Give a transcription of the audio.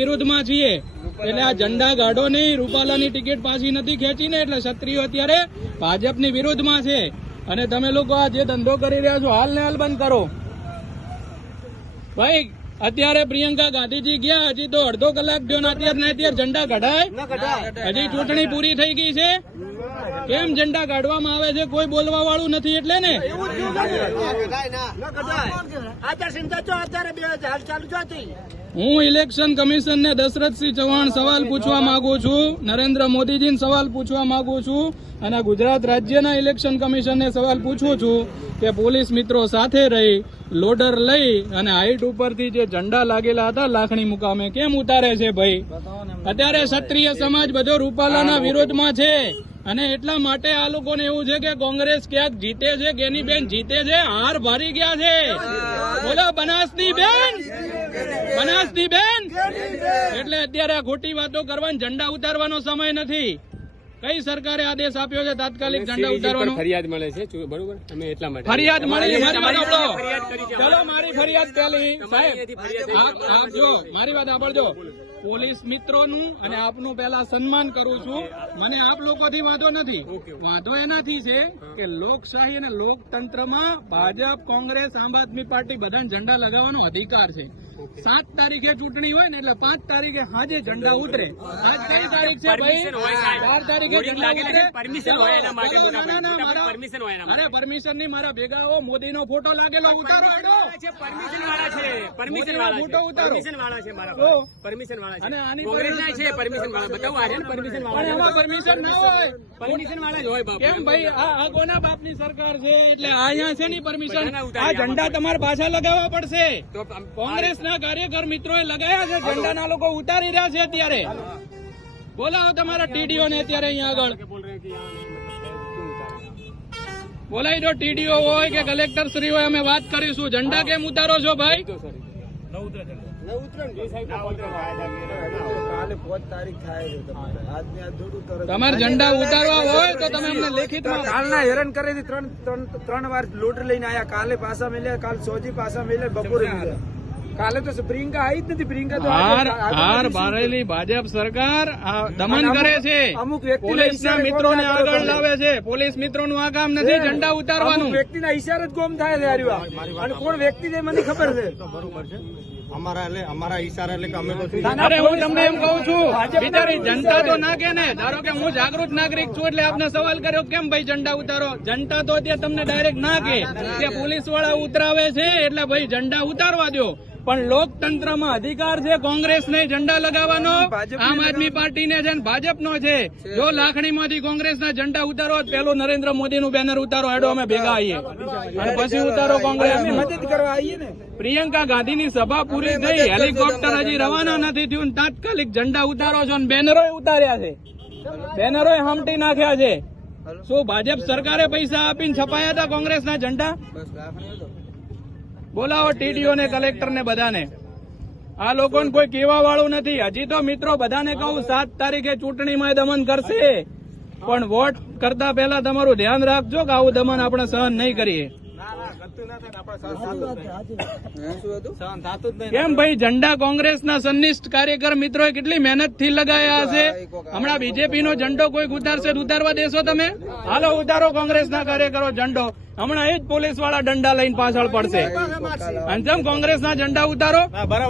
વિરુદ્ધમાં છીએ એટલે આ ઝંડા ગાઢો નહીં રૂપાલાની ટિકિટ પાછી નથી ખેંચીને એટલે ક્ષત્રિયો અત્યારે ભાજપની વિરુદ્ધમાં છે અને તમે લોકો આ જે ધંધો કરી રહ્યા છો હાલ ને હાલ બંધ કરો ભાઈ અત્યારે પ્રિયંકા ગાંધીજી ગયા હજી તો અડધો કલાક ગયો અત્યારે અત્યારે ઝંડા કઢાય હજી ચૂંટણી પૂરી થઈ ગઈ છે કેમ ઝંડા કાઢવામાં આવે છે કોઈ બોલવા વાળું નથી એટલે ને હું ઇલેક્શન કમિશન ને દશરથસિંહ ચૌહાણ સવાલ પૂછવા માંગુ છું નરેન્દ્ર મોદીજીને સવાલ પૂછવા માંગુ છું અને ગુજરાત રાજ્યના ઇલેક્શન કમિશન ને સવાલ પૂછું છું કે પોલીસ મિત્રો સાથે રહી લોડર લઈ અને હાઈટ ઉપરથી જે ઝંડા લાગેલા હતા લાખણી મુકામે કેમ ઉતારે છે ભાઈ અત્યારે ક્ષત્રિય સમાજ બધો રૂપાલાના વિરોધમાં છે અને એટલા માટે આ લોકોને એવું છે કે કોંગ્રેસ ક્યાંક જીતે છે કેની બેન જીતે છે હાર ભરી ગયા છે બોલો બનાસની બેન બનાસની બેન એટલે અત્યારે આ ખોટી વાતો કરવાની ઝંડા ઉતારવાનો સમય નથી કઈ સરકારે આદેશ આપ્યો છે તાત્કાલિક ઝંડા ઉતારવાનો ફરિયાદ મળે છે બરોબર અમે એટલા માટે ફરિયાદ મળે છે ચલો મારી ફરિયાદ ચાલી સાહેબ જો મારી વાત સાંભળજો પોલીસ મિત્રોનું અને આપનું પહેલા સન્માન કરું છું મને આપ લોકોથી વાંધો નથી વાંધો એનાથી છે કે લોકશાહી અને લોકતંત્રમાં ભાજપ કોંગ્રેસ આમ આદમી પાર્ટી બધાને ઝંડા લગાવવાનો અધિકાર છે સાત તારીખે ચૂંટણી હોય ને એટલે પાંચ તારીખે હાજે ઝંડા ઉતરે આજ કઈ તારીખ છે બાર તારીખે અરે પરમિશન ની મારા ભેગા હો મોદી નો ફોટો લાગેલો ઉતારો ફોટો ઉતારો સરકાર છે એટલે અહીંયા આ ઝંડા તમારે પાછા લગાવવા પડશે કોંગ્રેસ કોંગ્રેસના કાર્યકર મિત્રોએ લગાયા છે ઝંડાના લોકો ઉતારી રહ્યા છે અત્યારે બોલાવો તમારા ટીડીઓ ને અત્યારે અહીંયા આગળ બોલાવી દો ટીડીઓ હોય કે કલેક્ટર શ્રી હોય અમે વાત કરીશું ઝંડા કેમ ઉતારો છો ભાઈ તમારે ઝંડા ઉતારવા હોય તો તમે અમને લેખિત કાલના હેરાન કરી ત્રણ ત્રણ ત્રણ વાર લોટ લઈને આયા કાલે પાછા મળ્યા કાલ સોજી પાછા મળ્યા બપોરે કાલે તો પ્રિયંકા આવી જ નથી પ્રિયંકા તો હાર બારેલી ભાજપ સરકાર દમન કરે છે અમુક પોલીસના મિત્રોને આગળ લાવે છે પોલીસ મિત્રોનું આ કામ નથી ઝંડા ઉતારવાનું વ્યક્તિના ઇશારે જ ગોમ થાય છે અને કોણ વ્યક્તિ છે મને ખબર છે જનતા તો ના કે ને ધારો કે હું જાગૃત નાગરિક છું એટલે આપને સવાલ કર્યો કેમ ભાઈ ઝંડા ઉતારો જનતા તો તે તમને ડાયરેક્ટ ના કે પોલીસ વાળા ઉતરાવે છે એટલે ભાઈ ઝંડા ઉતારવા દો પણ લોકતંત્રમાં અધિકાર છે કોંગ્રેસ ને ઝંડા લગાવવાનો આમ આદમી પાર્ટી ને છે ભાજપનો છે જો લાખણી લાખણીમાંથી કોંગ્રેસના ઝંડા ઉતારો પેલો નરેન્દ્ર મોદી નું બેનર ઉતારો હેડો અમે ભેગા આવીએ અને પછી ઉતારો કોંગ્રેસ મદદ કરવા આવીએ ને પ્રિયંકા ગાંધીની સભા પૂરી થઈ હેલિકોપ્ટર હજી રવાના નથી થયું તાત્કાલિક ઝંડા ઉતારો છો અને બેનરો ઉતાર્યા છે બેનરો હમટી નાખ્યા છે શું ભાજપ સરકારે પૈસા આપીને છપાયા હતા કોંગ્રેસના ઝંડા બોલાવો ટીડીઓને કલેક્ટરને બધાને આ લોકોને કોઈ કહેવા વાળું નથી હજી તો મિત્રો બધાને કહું સાત તારીખે ચૂંટણીમાં દમન કરશે પણ વોટ કરતા પહેલા તમારું ધ્યાન રાખજો કે આવું દમન આપણે સહન નહીં કરીએ કેમ ભાઈ ઝંડા કોંગ્રેસના સન્નિષ્ઠ કાર્યકર મિત્રો કેટલી મહેનત થી લગાયા હશે હમણાં બીજેપી નો ઝંડો કોઈક ઉતારશે ઉતારવા દેશો તમે હાલો ઉતારો કોંગ્રેસના કાર્યકરો ઝંડો હમણાં એ જ પોલીસ વાળા દંડા લઈને પાછળ પડશે અંજમ કોંગ્રેસના ઝંડા ઉતારો બરાબર